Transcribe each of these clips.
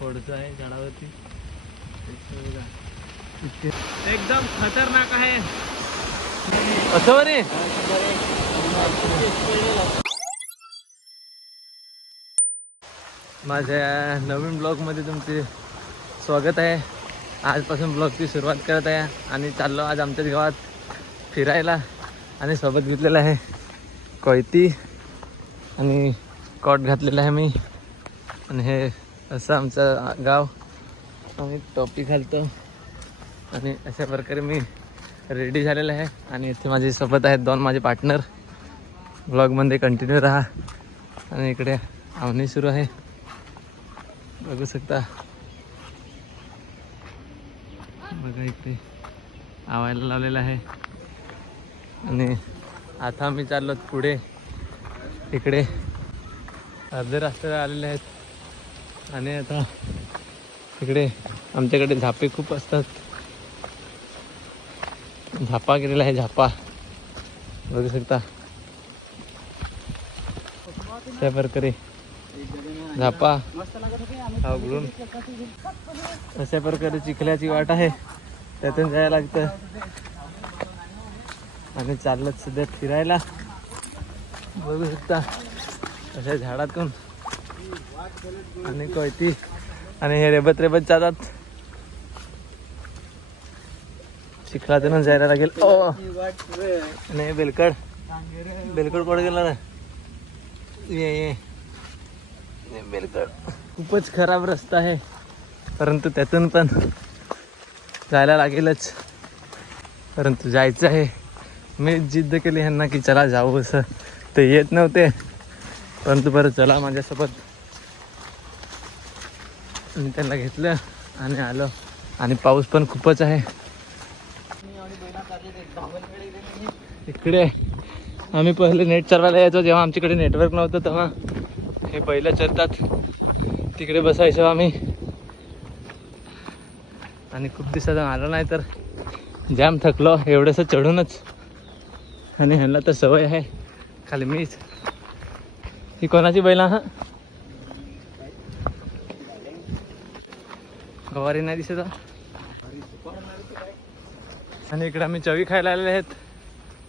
फोडचं आहे झाडावरती. एकदम खतरनाक आहे असं रे. माझ्या नवीन ब्लॉगमध्ये तुमचे स्वागत आहे. आजपासून ब्लॉगची सुरुवात करत आहे आणि चाललो आज आमच्याच गावात फिरायला. आणि सोबत घेतलेलं आहे कोयती आणि कॉट घातलेला आहे मी. आणि हे असं आमचं गाव. आम्ही टोपी घालतो आणि अशा प्रकारे मी रेडी झालेलं आहे. आणि इथे माझे सोबत आहेत दोन माझे पार्टनर. ब्लॉगमध्ये कंटिन्यू राहा. आणि इकडे आवणी सुरू आहे बघू शकता. बघा इकडे आवायला लावलेलं आहे. आणि आता आम्ही चाललो पुढे. इकडे अर्धे रस्त्याला आलेले आहेत. आणि आता इकडे आमच्याकडे झापे खूप असतात. झापा केलेला आहे झापा बघू शकता. त्या प्रकारे झापा उघडून अशा प्रकारे चिखल्याची वाट आहे. त्यातून जायला लागतं. आणि चाललं सध्या फिरायला बघू शकता अशा झाडातून. आणि कोयती आणि हे रेबत जातात. चिखलातून जायला लागेल. ओ नाही बेलकड कोण गेला ना. ये बेलकड खूपच खराब रस्ता आहे परंतु त्यातून पण जायला लागेलच. परंतु जायचं आहे. मी जिद्द केली ह्यांना की चला जाऊ असं. ते येत नव्हते परंतु बरं चला माझ्यासोबत. मी त्यांना घेतलं आणि आलो. आणि पाऊस पण खूपच आहे इकडे. आम्ही पहिले नेट चरवायला यायचो जेव्हा आमच्याकडे नेटवर्क नव्हतं तेव्हा. हे पहिलं चरतात तिकडे बसायचो आम्ही. आणि खूप दिवसाचं आलो नाही तर जाम थकलो एवढंसं चढूनच. आणि ह्यांना तर सवय आहे खाली मीच. ही कोणाची बैल हा गवारी नाही दिसत. आणि इकडे आम्ही चवी खायला आलेले आहेत.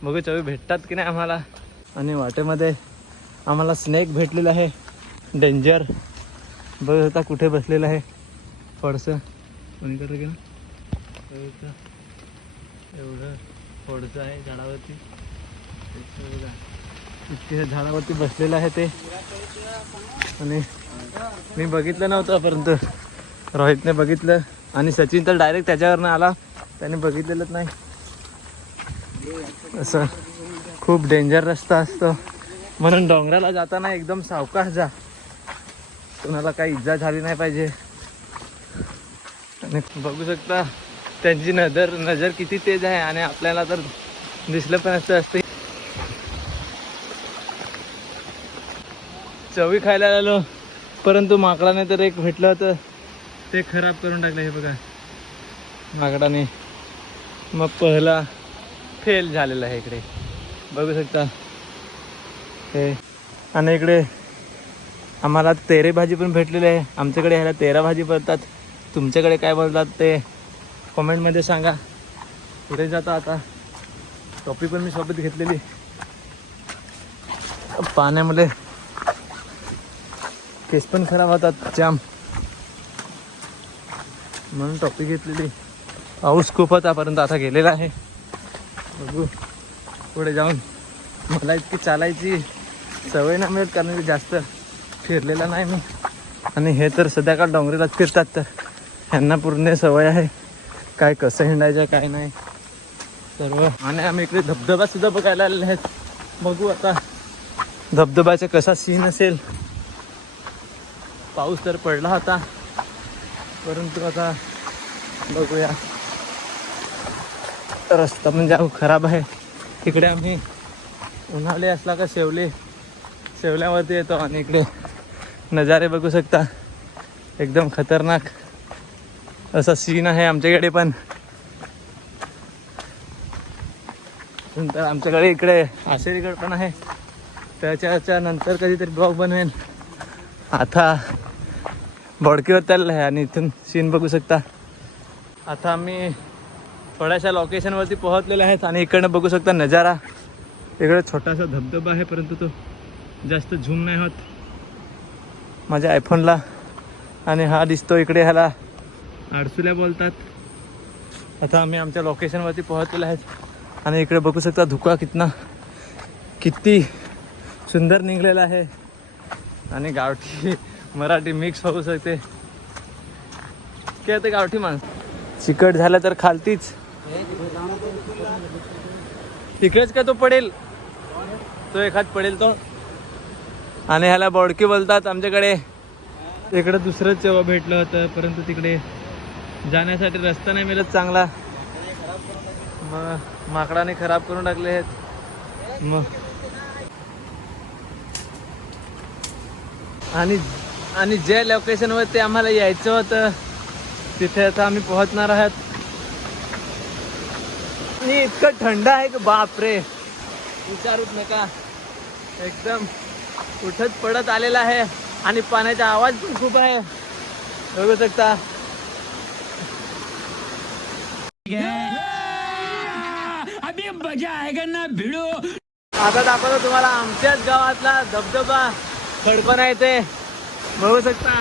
बघू चवी भेटतात की नाही आम्हाला. आणि वाटेमध्ये आम्हाला स्नेक भेटलेलं आहे डेंजर. बघू आता कुठे बसलेलं आहे फडसं कोणीकडे गेलं. एवढं फडसं आहे झाडावरती. बघा इतके झाडावरती बसलेलं आहे ते. आणि मी बघितलं नव्हतं परंतु रोहितने बघितलं. आणि सचिन तर डायरेक्ट त्याच्यावरनं आला. त्याने बघितलेलंच नाही. असं खूप डेंजर रस्ता असतो म्हणून डोंगराला जाताना एकदम सावकाश जा. कोणाला काही इजा झाली नाही पाहिजे. आणि बघू शकता त्यांची नजर किती तेज आहे. आणि आपल्याला तर दिसलं पण असते. चवी खायला आलो परंतु माकडाने तर एक भेटलं होतं ते खराब करून टाकलं. हे बघा माकडाने. मग पहिला फेल झालेला आहे इकडे बघू शकता हे. आणि इकडे आम्हाला तेरे भाजी पण भेटलेली आहे. आमच्याकडे ह्याला तेरा भाजी बोलतात. तुमच्याकडे काय बोलतात ते कमेंटमध्ये सांगा. पुढे जातो आता. टोपी पण मी सोबत घेतलेली. पाण्यामुळे केस पण खराब होतात जाम म्हणून टोपी घेतलेली. पाऊस खूप होता परंतु आता गेलेला आहे. बघू पुढे जाऊन. मला इतकी चालायची सवय नाही मिळत कारण की जास्त फिरलेला नाही मी. आणि हे तर सध्या का डोंगरीलाच फिरतात तर ह्यांना पूर्ण सवय आहे काय कसं हिंडायचं काय नाही सर्व. आणि आम्ही इकडे धबधबा सुद्धा बघायला आलेले आहेत. बघू आता धबधब्याचा कसा सीन असेल. पाऊस तर पडला होता परंतु आता बघूया. रस्ता पण जाऊ खराब आहे. तिकडे आम्ही उन्हाळे असला का शेवल्यावरती येतो. आणि इकडे नजारे बघू शकता एकदम खतरनाक असा सीन आहे आमच्याकडे पण. नंतर आमच्याकडे इकडे आशेरीगड पण आहे. त्याच्या नंतर कधीतरी ब्लॉग बनवेल. आता बोडकीवर चाललं आहे आणि इथून सीन बघू शकता. आता आम्ही थोड्याशा लोकेशनवरती पोहोचलेले आहेत आणि इकडनं बघू शकता नजारा. इकडे छोटासा धबधबा आहे परंतु तो जास्त झूम नाही होत माझ्या आयफोनला. आणि हा दिसतो इकडे, ह्याला आडसुल्या बोलतात. आता आम्ही आमच्या लोकेशनवरती पोहोचलेले आहेत आणि इकडे बघू शकता धुका किती सुंदर निघलेला आहे. आणि गावठी मराठी मिक्स होऊ शकते. काय ते गावठी माणूस चिकट झालं तर खालतीच तिकडेच का तो पडेल, तो एखाद पडेल तो. आणि ह्याला बोडकी बोलतात आमच्याकडे. इकडे दुसरं चेवा भेटलं होतं परंतु तिकडे जाण्यासाठी रस्ता नाही मिळत चांगला. मग माकडाने खराब करून टाकले आहेत. मग आणि ज्या लोकेशनवरती आम्हाला यायचं होतं तिथे आता आम्ही पोहोचणार आहात. आणि इतकं थंड आहे की बापरे विचारूच नका. एकदम उठत पडत आलेला आहे आणि पाण्याचा आवाज पण खूप आहे बघू शकता. अभी मजा आएगा ना भिडो. आता दाखवतो तुम्हाला आमच्याच गावातला धबधबा खडकन आहे ते बघू शकता.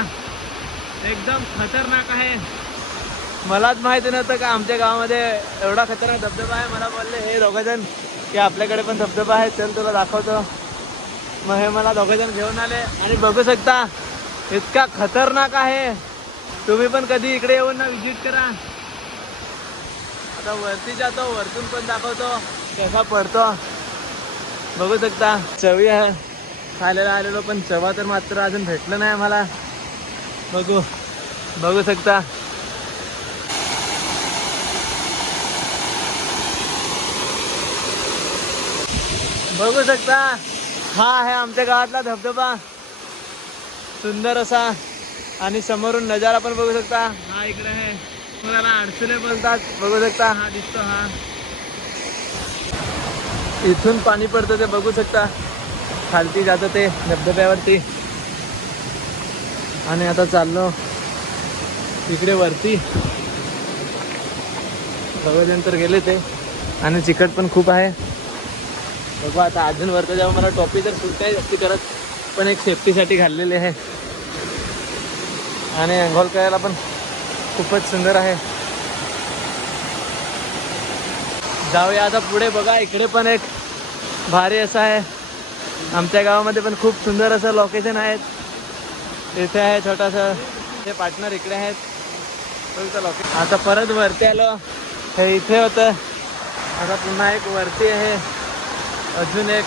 एकदम खतरनाक आहे. मलाच माहिती नव्हतं का आमच्या गावामध्ये एवढा खतरनाक धबधबा आहे. मला बोलले हे दोघंजण की आपल्याकडे पण धबधबा आहे, चल तुला दाखवतो. मग हे मला दोघंजण घेऊन आले आणि बघू शकता इतका खतरनाक आहे. तुम्ही पण कधी इकडे येऊन ना विजिट करा. आता वरती जातो, वरतून पण दाखवतो कसा पडतो बघू शकता. चवी आहे खायला आलेलो पण चवा तर मात्र अजून भेटलं नाही आम्हाला. बघू शकता. बघू शकता हा आहे आमच्या गावातला धबधबा सुंदर असा. आणि समोरून नजारा पण बघू शकता. हा इकडे आहे, मला आडसुले बोलतात बघू शकता. हा दिसतो, हा इथून पाणी पडतं ते बघू शकता. खालती जातं ते धबधब्यावरती. आणि आता चाललो इकडे वरती. सगळेजण तर गेले ते आणि चिकट पण खूप आहे. बघू आता अजून वरती जेव्हा मला टोपी तर सूट नाही जास्ती करत पण एक सेफ्टीसाठी घाललेली आहे. आणि अंघोळ करायला पण खूपच सुंदर आहे. जाऊया आता पुढे. बघा इकडे पण एक भारी असं आहे. आमच्या गावामध्ये पण खूप सुंदर असं लोकेशन आहेत. इथे आहे छोटासा, हे पार्टनर इकडे आहेत लोकेशन. आता परत वरती आलो, हे इथे होतं. आता पुन्हा एक वरती आहे, अजून एक.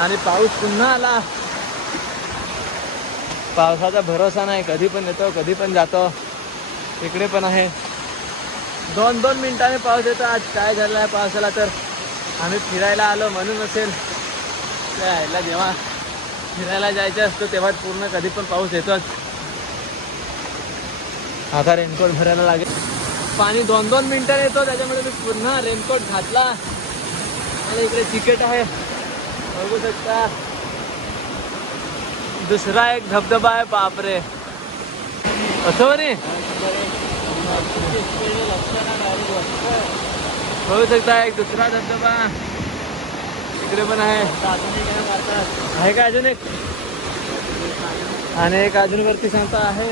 आणि पाऊस पुन्हा आला. पावसाचा भरोसा नाही, कधी पण येतो कधी पण जातो. इकडे पण आहे, 2-2 मिनिटांनी पाऊस येतो. आज काय झालं आहे पावसाला, तर आम्ही फिरायला आलो म्हणून असेल. यायला जेव्हा फिरायला जायचं असतं तेव्हा पूर्ण कधी पण पाऊस येतोच. आता रेनकोट भरायला लागेल. पाणी 2-2 मिनिटांनी येतो, त्याच्यामुळे मी पुन्हा रेनकोट घातला. आणि इकडे चिकट आहे बघू शकता. दुसरा एक धबधबा आहे. बापरे असं बरे बघू शकता. एक दुसरा धबधबा इकडे पण आहे का अजून एक. आणि एक अजून वरती सांगता आहे.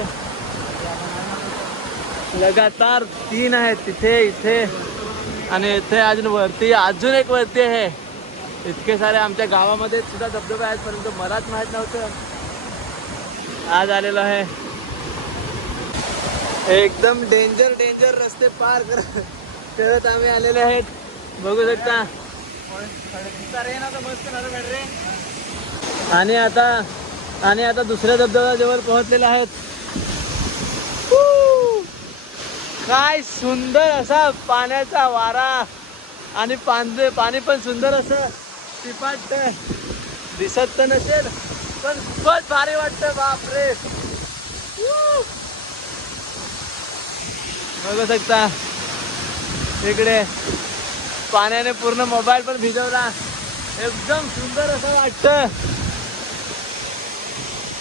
लगातार 3 आहेत तिथे, इथे आणि इथे अजून वरती अजून एक वरती आहे. इतके सारे आमच्या गावामध्ये सुद्धा धबधबे आहेत परंतु मलाच माहित नव्हतं. आज आलेलो आहे. एकदम डेंजर रस्ते पार करत आम्ही आलेले आहेत बघू शकता. आणि आता दुसऱ्या धबधब्याजवळ पोहोचलेले आहेत. काय सुंदर असा पाण्याचा वारा आणि पाणी पण सुंदर असं चिपाट दिसत तर नसेल पण खूपच भारी वाटतं. बापरे बघू शकता. इकडे पाण्याने पूर्ण मोबाईल पण भिजवला. एकदम सुंदर असं वाटतं.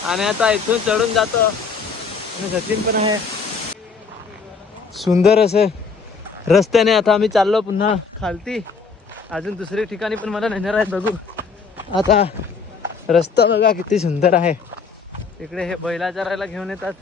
आणि आता इथून चढून जातो आणि सचिन पण आहे. सुंदर असं रस्त्याने आता आम्ही चाललो पुन्हा खालती. अजून दुसरी ठिकाणी पण मला नेणार आहेत, बघू आता. रस्ता बघा किती सुंदर आहे. इकडे हे बैला चरायला घेऊन येतात.